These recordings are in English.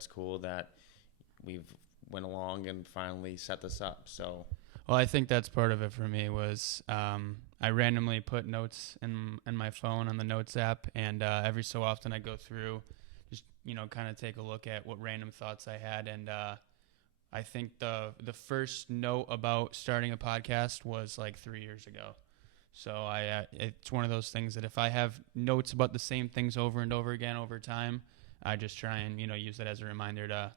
it's cool that we've went along and finally set this up. So, Well, I think that's part of it for me was I randomly put notes in my phone on the Notes app, and every so often I go through, just kind of take a look at what random thoughts I had, and I think the first note about starting a podcast was like 3 years ago. So it's one of those things that if I have notes about the same things over and over again over time, I just try and use it as a reminder to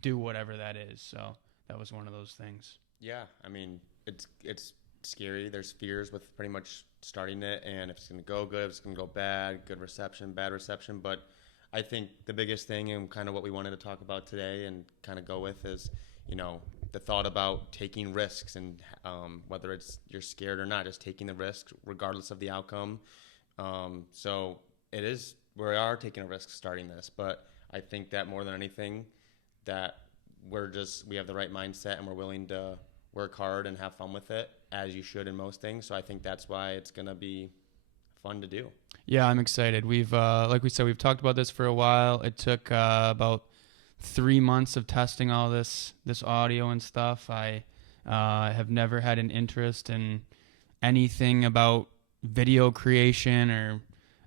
do whatever that is. So that was one of those things. yeah, I mean, it's scary. There's fears with pretty much starting it, and if it's going to go good, if it's going to go bad, good reception, bad reception. But I think the biggest thing and kind of what we wanted to talk about today and kind of go with is, the thought about taking risks and whether it's you're scared or not, just taking the risk regardless of the outcome. So we are taking a risk starting this, but I think that more than anything, that we have the right mindset and we're willing to work hard and have fun with it, as you should in most things. So I think that's why it's going to be fun to do. Yeah, I'm excited. We've, like we said, we've talked about this for a while. It took about 3 months of testing all this audio and stuff. I have never had an interest in anything about video creation or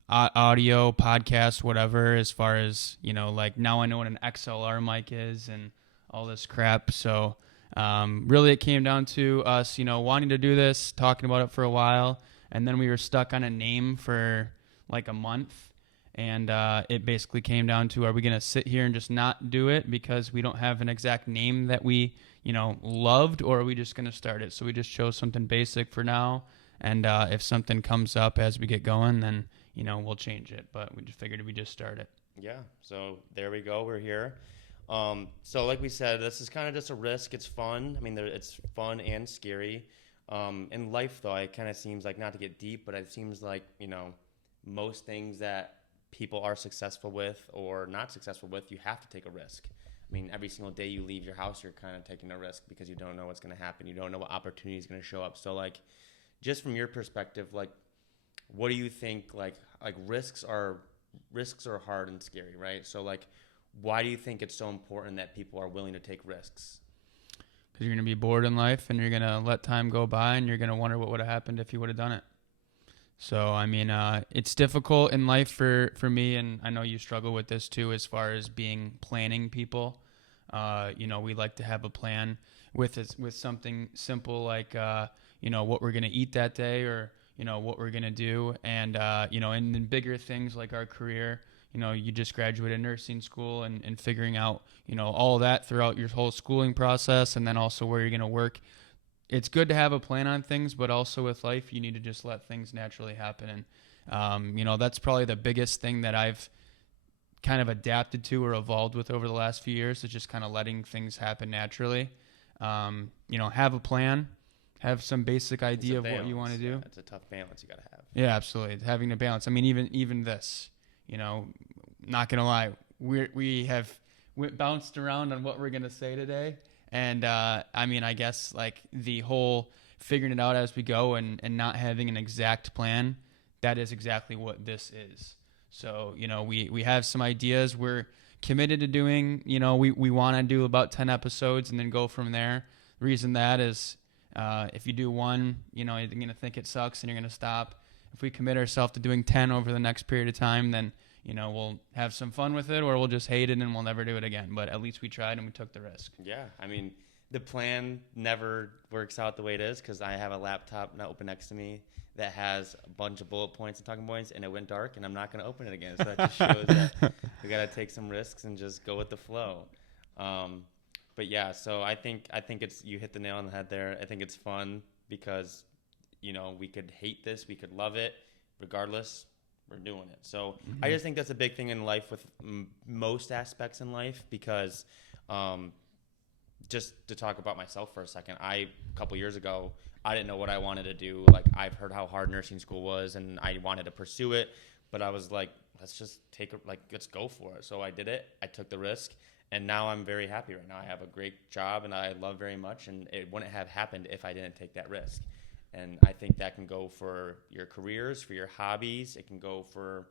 audio, podcast, whatever, as far as, like now I know what an XLR mic is and all this crap. So really it came down to us, wanting to do this, talking about it for a while, and then we were stuck on a name for like a month. And it basically came down to, are we going to sit here and just not do it because we don't have an exact name that we, loved, or are we just going to start it? So we just chose something basic for now. And if something comes up as we get going, then, we'll change it. But we just figured we'd just start it. Yeah. So there we go. We're here. So like we said, this is kind of just a risk. It's fun. I mean, it's fun and scary. In life, though, it kind of seems like, not to get deep, but it seems like, most things that people are successful with or not successful with, you have to take a risk. I mean, every single day you leave your house, you're kind of taking a risk because you don't know what's going to happen. You don't know what opportunity is going to show up. So, like, just from your perspective, like, what do you think? Like risks are hard and scary, right? So, like, why do you think it's so important that people are willing to take risks? Because you're going to be bored in life and you're going to let time go by and you're going to wonder what would have happened if you would have done it. So, I mean, it's difficult in life for me, and I know you struggle with this too as far as planning people. We like to have a plan with something simple like, what we're going to eat that day or, what we're going to do. And, and then bigger things like our career, you just graduated nursing school and figuring out, all of that throughout your whole schooling process, and then also where you're going to work. It's good to have a plan on things, but also with life, you need to just let things naturally happen. And, that's probably the biggest thing that I've kind of adapted to or evolved with over the last few years, is just kind of letting things happen naturally. Have a plan, have some basic idea of what you want to do. Yeah, it's a tough balance you got to have. Yeah, absolutely. Having a balance. I mean, even this, not going to lie, we have bounced around on what we're going to say today. And, I guess like the whole figuring it out as we go and not having an exact plan, that is exactly what this is. So, we have some ideas we're committed to doing. We want to do about 10 episodes and then go from there. The reason that is if you do one, you're going to think it sucks and you're going to stop. If we commit ourselves to doing 10 over the next period of time, then we'll have some fun with it, or we'll just hate it and we'll never do it again. But at least we tried and we took the risk. Yeah, I mean, the plan never works out the way it is because I have a laptop not open next to me that has a bunch of bullet points and talking points, and it went dark, and I'm not going to open it again. So that just shows that we got to take some risks and just go with the flow. But yeah, so I think you hit the nail on the head there. I think it's fun because we could hate this, we could love it, regardless. We're doing it. So I just think that's a big thing in life with most aspects in life because just to talk about myself for a second, a couple years ago, I didn't know what I wanted to do. Like, I've heard how hard nursing school was and I wanted to pursue it, but I was like, let's go for it. So I did it. I took the risk, and now I'm very happy right now. I have a great job and I love very much, and it wouldn't have happened if I didn't take that risk. And I think that can go for your careers, for your hobbies. It can go for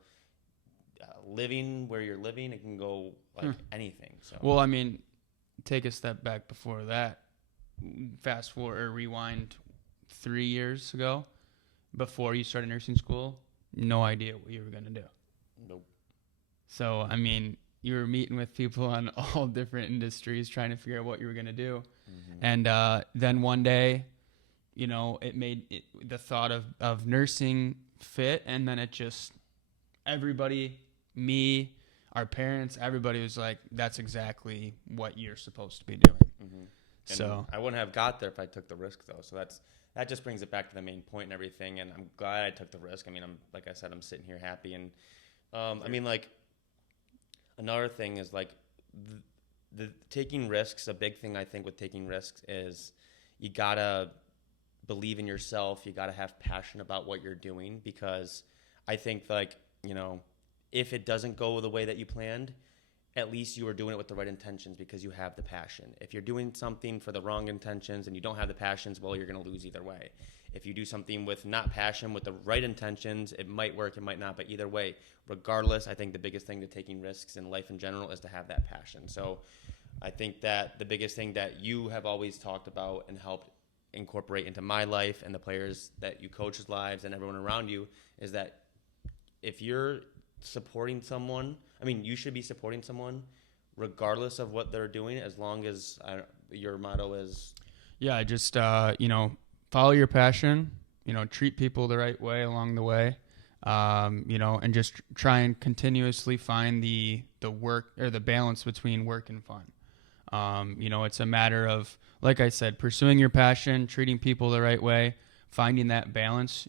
living where you're living. It can go like anything. So Well, I mean, take a step back before that. Fast forward or rewind 3 years ago, before you started nursing school, no idea what you were going to do. nope. So, I mean, you were meeting with people on all different industries trying to figure out what you were going to do. And then one day, you know, it made the thought of nursing fit. And then it just, everybody, me, our parents, everybody was like, that's exactly what you're supposed to be doing. And So I wouldn't have got there if I took the risk, though. So that just brings it back to the main point and everything. And I'm glad I took the risk. I mean, like I said, I'm sitting here happy. And I mean, like, another thing is like the taking risks. A big thing I think with taking risks is you gotta believe in yourself. You gotta have passion about what you're doing, because I think, like, you know, if it doesn't go the way that you planned, at least you are doing it with the right intentions because you have the passion. If you're doing something for the wrong intentions and you don't have the passions, well, you're going to lose either way. If you do something with not passion, with the right intentions, it might work, it might not, but either way, regardless, I think the biggest thing to taking risks in life in general is to have that passion. So I think that the biggest thing that you have always talked about and helped incorporate into my life and the players that you coach's lives and everyone around you is that if you're supporting someone, I mean, you should be supporting someone regardless of what they're doing, as long as your motto is, yeah, just you know, follow your passion. You know, treat people the right way along the way. You know, and just try and continuously find the work or the balance between work and fun. You know, it's a matter of, like I said, pursuing your passion, treating people the right way, finding that balance.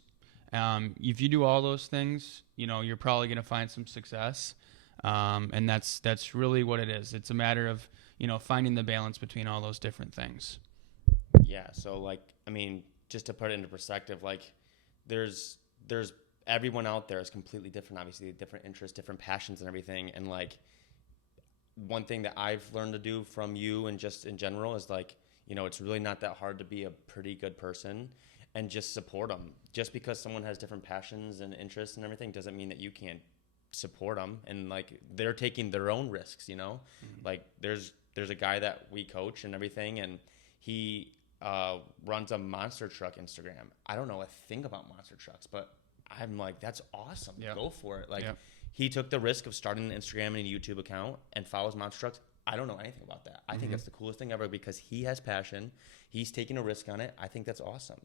If you do all those things, you know, you're probably going to find some success. And that's really what it is. It's a matter of, you know, finding the balance between all those different things. yeah. So, like, I mean, just to put it into perspective, like, there's everyone out there is completely different, obviously, different interests, different passions and everything. And, like, one thing that I've learned to do from you and just in general is, like, you know, it's really not that hard to be a pretty good person and just support them. Just because someone has different passions and interests and everything doesn't mean that you can't support them. And, like, they're taking their own risks, you know. Like, there's a guy that we coach and everything, and he runs a monster truck Instagram. I don't know a thing about monster trucks, but I'm like, that's awesome. Yep. Go for it. Like, Yep. he took the risk of starting an Instagram and a YouTube account and follows monster trucks. I don't know anything about that. I think that's the coolest thing ever because he has passion. He's taking a risk on it. I think that's awesome.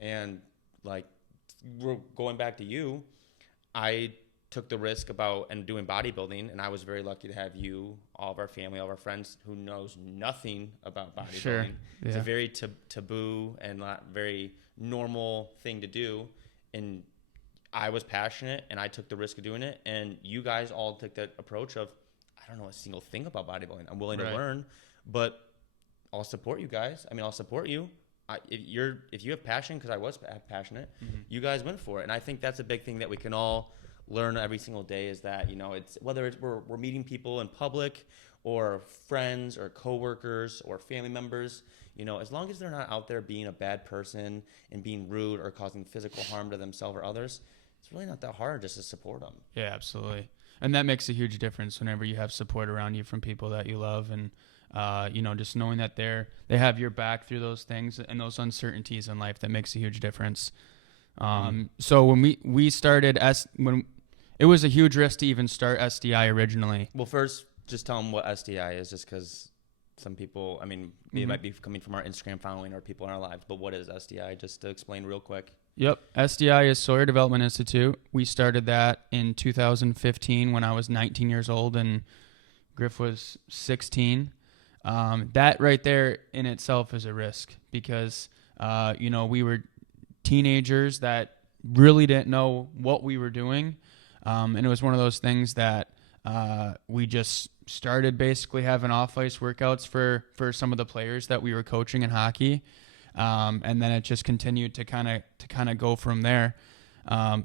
And, like, we're going back to you, I took the risk about and doing bodybuilding, and I was very lucky to have you, all of our family, all of our friends who knows nothing about bodybuilding. Sure. It's Yeah. a very taboo and not very normal thing to do, and I was passionate and I took the risk of doing it, and you guys all took that approach of, I don't know a single thing about bodybuilding. I'm willing to Right. learn, but I'll support you guys. I mean, I'll support you. If you have passion, because I was passionate, you guys went for it. And I think that's a big thing that we can all learn every single day is that, you know, it's whether it's we're meeting people in public or friends or coworkers or family members, you know, as long as they're not out there being a bad person and being rude or causing physical harm to themselves or others, it's really not that hard just to support them. Yeah, absolutely. And that makes a huge difference whenever you have support around you from people that you love, and you know, just knowing that they have your back through those things and those uncertainties in life, that makes a huge difference. So when we started when it was a huge risk to even start SDI originally. Well, first, just tell them what SDI is, just because some people, I mean, they might be coming from our Instagram following or people in our lives, but what is SDI? Just to explain real quick. Yep. SDI is Sawyer Development Institute. We started that in 2015 when I was 19 years old and Griff was 16. That right there in itself is a risk because, you know, we were teenagers that really didn't know what we were doing. And it was one of those things that we just started basically having off-ice workouts for some of the players that we were coaching in hockey. And then it just continued to kind of go from there.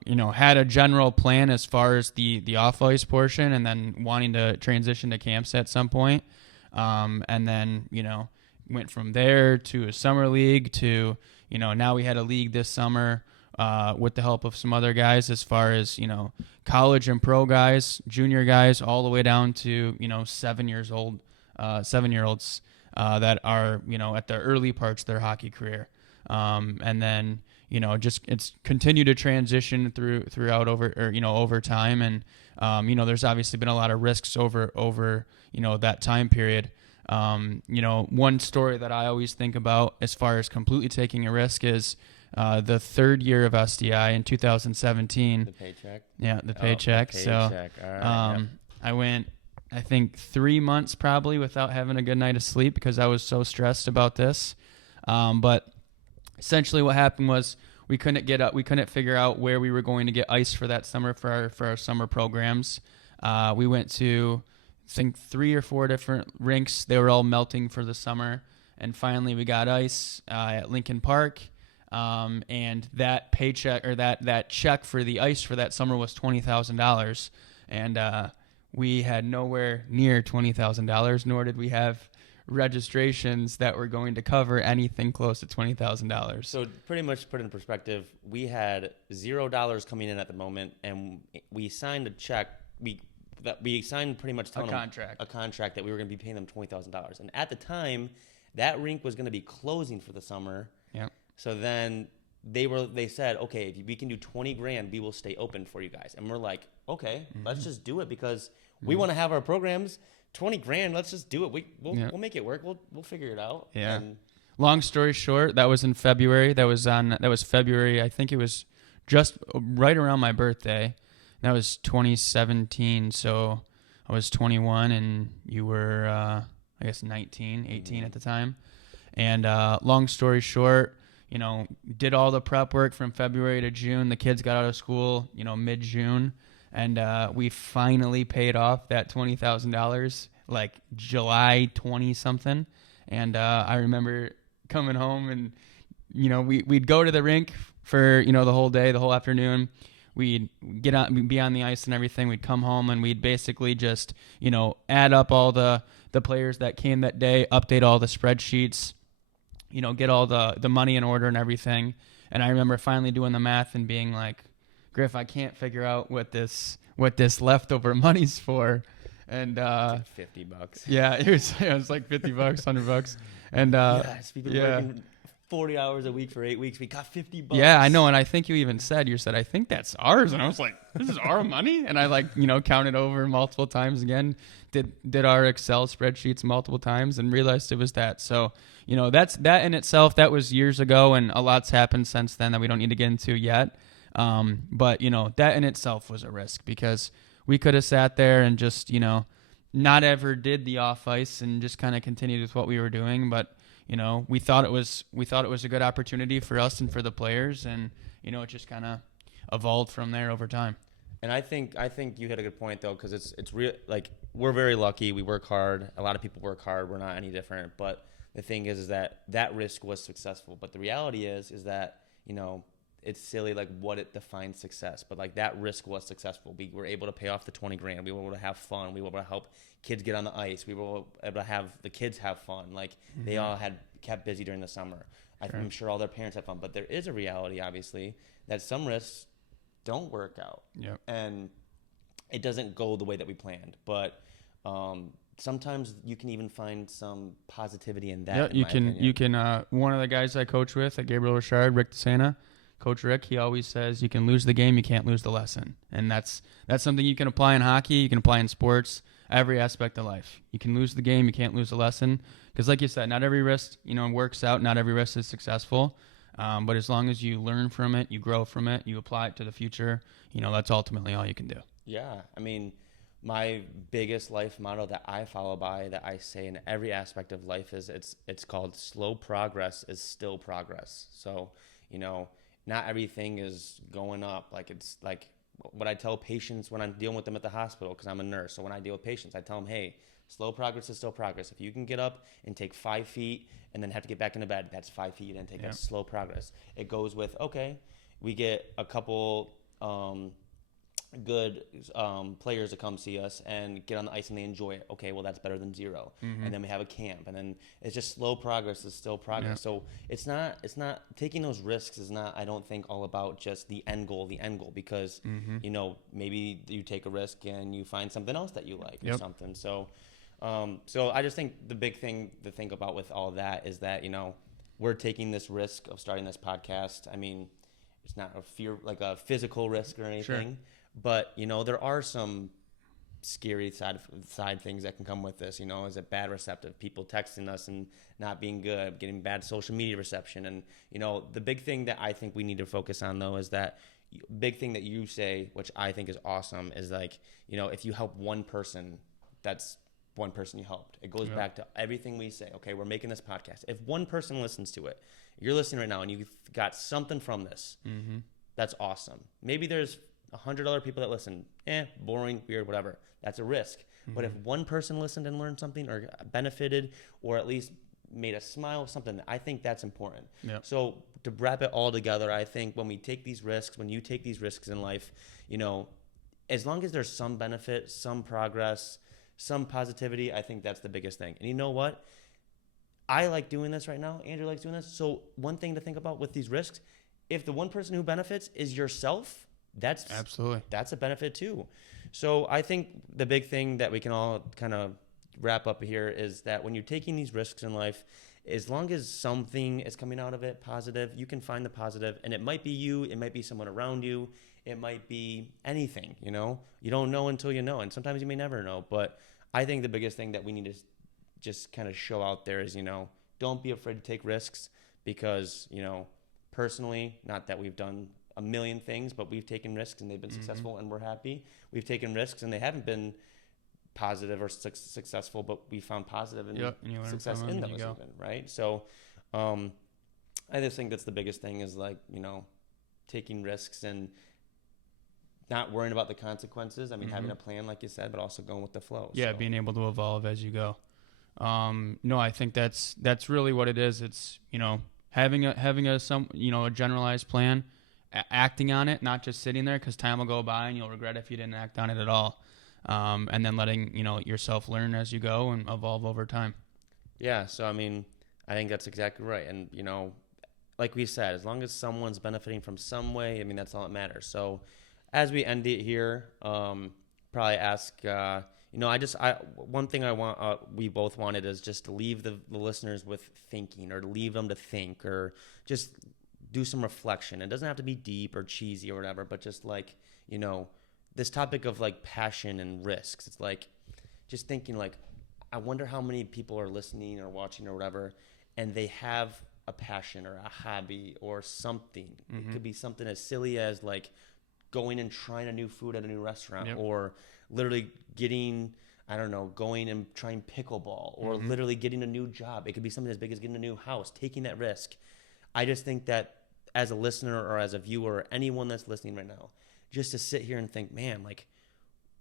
You know, had a general plan as far as the off-ice portion and then wanting to transition to camps at some point. And then, you know, went from there to a summer league to, you know, now we had a league this summer with the help of some other guys, as far as, college and pro guys, junior guys, all the way down to, 7-year-olds that are, at the early parts of their hockey career. And then, just it's continued to transition throughout over time. And, there's obviously been a lot of risks over that time period. One story that I always think about as far as completely taking a risk is the third year of SDI in 2017. The paycheck. Yeah, the paycheck. The paycheck. So, All right, yep. I went, I think 3 months probably without having a good night of sleep because I was so stressed about this. But essentially what happened was we couldn't figure out where we were going to get ice for that summer for our summer programs. We went to, I think, 3 or 4 different rinks. They were all melting for the summer. And finally we got ice at Lincoln Park. And that paycheck, or that check for the ice for that summer, was $20,000. And we had nowhere near $20,000, nor did we have registrations that were going to cover anything close to $20,000. So pretty much put in perspective, we had $0 coming in at the moment, and we signed a check. We signed pretty much a contract that we were going to be paying them $20,000. And at the time, that rink was going to be closing for the summer. Yeah. So then they said, okay, if we can do $20,000, we will stay open for you guys. And we're like, okay, let's just do it because we want to have our programs. $20,000, let's just do it. We'll make it work. We'll figure it out. Yeah. And long story short, that was in February. That was February. I think it was just right around my birthday. That was 2017. So I was 21 and you were, I guess 18 at the time. And long story short, did all the prep work from February to June. The kids got out of school, mid-June. And we finally paid off that $20,000 like July 20-something. And I remember coming home and, we'd go to the rink for, the whole day, the whole afternoon. We'd we'd be on the ice and everything. We'd come home and we'd basically just, add up all the players that came that day, update all the spreadsheets, get all the money in order and everything. And I remember finally doing the math and being like, Griff, I can't figure out what this leftover money's for. And $50. Yeah, it was like $50, $100. And yes, we've been working 40 hours a week for 8 weeks. We got $50. Yeah, I know. And I think you said, I think that's ours. And I was like, this is our money. And I counted over multiple times again, did our Excel spreadsheets multiple times and realized it was that. So, that in itself, that was years ago. And a lot's happened since then that we don't need to get into yet. But that in itself was a risk because we could have sat there and just, not ever did the off ice and just kind of continued with what we were doing. But, we thought it was a good opportunity for us and for the players. And, it just kind of evolved from there over time. And I think you hit a good point though, because it's real. Like, we're very lucky. We work hard. A lot of people work hard. We're not any different. But the thing is that risk was successful. But the reality is that, it's silly, like, what it defines success. But, like, that risk was successful. We were able to pay off the $20,000. We were able to have fun. We were able to help kids get on the ice. We were able to have the kids have fun. Like, they all kept busy during the summer. Sure. I'm sure all their parents had fun. But there is a reality, obviously, that some risks don't work out. Yep. And it doesn't go the way that we planned. But sometimes you can even find some positivity in that. Yeah, you can. One of the guys I coach with at Gabriel Richard, Rick DeSena, Coach Rick, he always says you can lose the game, you can't lose the lesson. And that's something you can apply in hockey, you can apply in sports, every aspect of life. You can lose the game, you can't lose the lesson. Because like you said, not every risk, works out, not every risk is successful. But as long as you learn from it, you grow from it, you apply it to the future, that's ultimately all you can do. Yeah. I mean, my biggest life motto that I follow by, that I say in every aspect of life is it's called slow progress is still progress. So, not everything is going up. Like, it's like what I tell patients when I'm dealing with them at the hospital, because I'm a nurse. So when I deal with patients, I tell them, hey, slow progress is still progress. If you can get up and take 5 feet and then have to get back into bed, that's 5 feet you didn't take. That's slow progress. It goes with, okay, we get a couple good players to come see us and get on the ice and they enjoy it. Okay, well that's better than zero. And then we have a camp, and then it's just slow progress is still progress. Yeah. So it's not taking those risks is not, I don't think, all about just the end goal, because you know, maybe you take a risk and you find something else that you like or something. So I just think the big thing to think about with all that is that, you know, we're taking this risk of starting this podcast. I mean, it's not a fear, like a physical risk or anything. But, you know, there are some scary side things that can come with this. You know, is it bad receptive? People texting us and not being good, getting bad social media reception. And, you know, the big thing that I think we need to focus on, though, is that big thing that you say, which I think is awesome, is like, you know, if you help one person, that's one person you helped. It goes back to everything we say. Okay, we're making this podcast. If one person listens to it, you're listening right now and you got something from this, that's awesome. Maybe there's 100 other people that listen, boring, weird, whatever. That's a risk. But if one person listened and learned something or benefited or at least made a smile, something, I think that's important. So to wrap it all together, I think when you take these risks in life, you know, as long as there's some benefit, some progress, some positivity, I think that's the biggest thing. And you know what? I like doing this right now. Andrew likes doing this. So one thing to think about with these risks, if the one person who benefits is yourself, that's a benefit too. So I think the big thing that we can all kind of wrap up here is that when you're taking these risks in life, as long as something is coming out of it positive, you can find the positive, and it might be you, it might be someone around you, it might be anything, you know. You don't know until you know, and sometimes you may never know. But I think the biggest thing that we need to just kind of show out there is, you know, don't be afraid to take risks, because, you know, personally, not that we've done a million things, but we've taken risks and they've been successful and we're happy. We've taken risks and they haven't been positive or successful, but we found positive and success in those even, right? So I just think that's the biggest thing is, like, you know, taking risks and not worrying about the consequences. I mean, having a plan, like you said, but also going with the flow. Yeah, so being able to evolve as you go. No, I think that's really what it is. It's, you know, having a generalized plan, acting on it, not just sitting there, because time will go by and you'll regret if you didn't act on it at all. And then letting, you know, yourself learn as you go and evolve over time. Yeah. So, I mean, I think that's exactly right. And, you know, like we said, as long as someone's benefiting from some way, I mean, that's all that matters. So as we end it here, probably ask, you know, one thing I want, we both wanted is just to leave the listeners with thinking, or to leave them to think, or just do some reflection. It doesn't have to be deep or cheesy or whatever, but just like, you know, this topic of like passion and risks. It's like just thinking like, I wonder how many people are listening or watching or whatever, and they have a passion or a hobby or something. It could be something as silly as like going and trying a new food at a new restaurant, or literally getting, I don't know, going and trying pickleball, or literally getting a new job. It could be something as big as getting a new house, taking that risk. I just think that as a listener or as a viewer or anyone that's listening right now, just to sit here and think, man, like,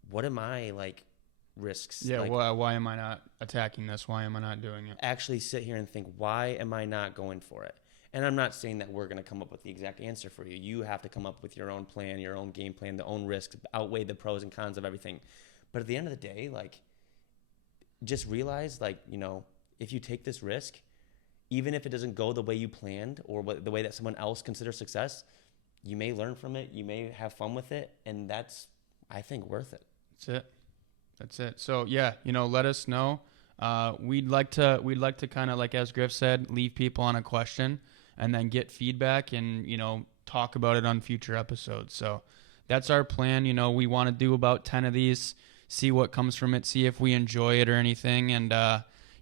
what am I, like, risks? Yeah, like, why am I not attacking this? Why am I not doing it? Actually sit here and think, why am I not going for it? And I'm not saying that we're going to come up with the exact answer for you. You have to come up with your own plan, your own game plan, the own risks, outweigh the pros and cons of everything. But at the end of the day, like, just realize, like, you know, if you take this risk, even if it doesn't go the way you planned or the way that someone else considers success, you may learn from it, you may have fun with it, and that's, I think, worth it. That's it. So yeah, you know, let us know. We'd like to kind of, like as Griff said, leave people on a question and then get feedback and, you know, talk about it on future episodes. So that's our plan. You know, we want to do about 10 of these, see what comes from it, see if we enjoy it or anything. And,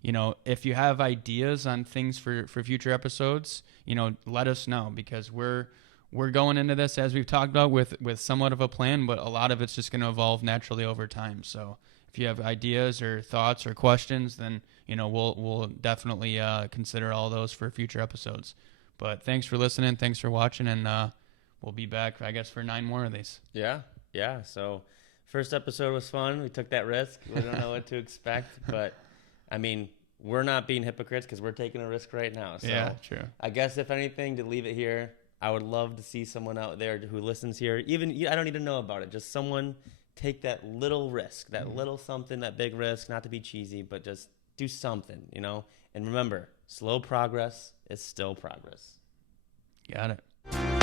you know, if you have ideas on things for future episodes, you know, let us know, because we're going into this, as we've talked about, with somewhat of a plan, but a lot of it's just going to evolve naturally over time. So if you have ideas or thoughts or questions, then, you know, we'll definitely consider all those for future episodes. But thanks for listening. Thanks for watching. And we'll be back, I guess, for 9 more of these. Yeah. So first episode was fun. We took that risk. We don't know what to expect. But, I mean, we're not being hypocrites because we're taking a risk right now. So yeah, true. I guess, if anything, to leave it here, I would love to see someone out there who listens here. Even I don't even know about it. Just someone take that little risk, that little something, that big risk. Not to be cheesy, but just do something, you know. And remember, slow progress is still progress. Got it.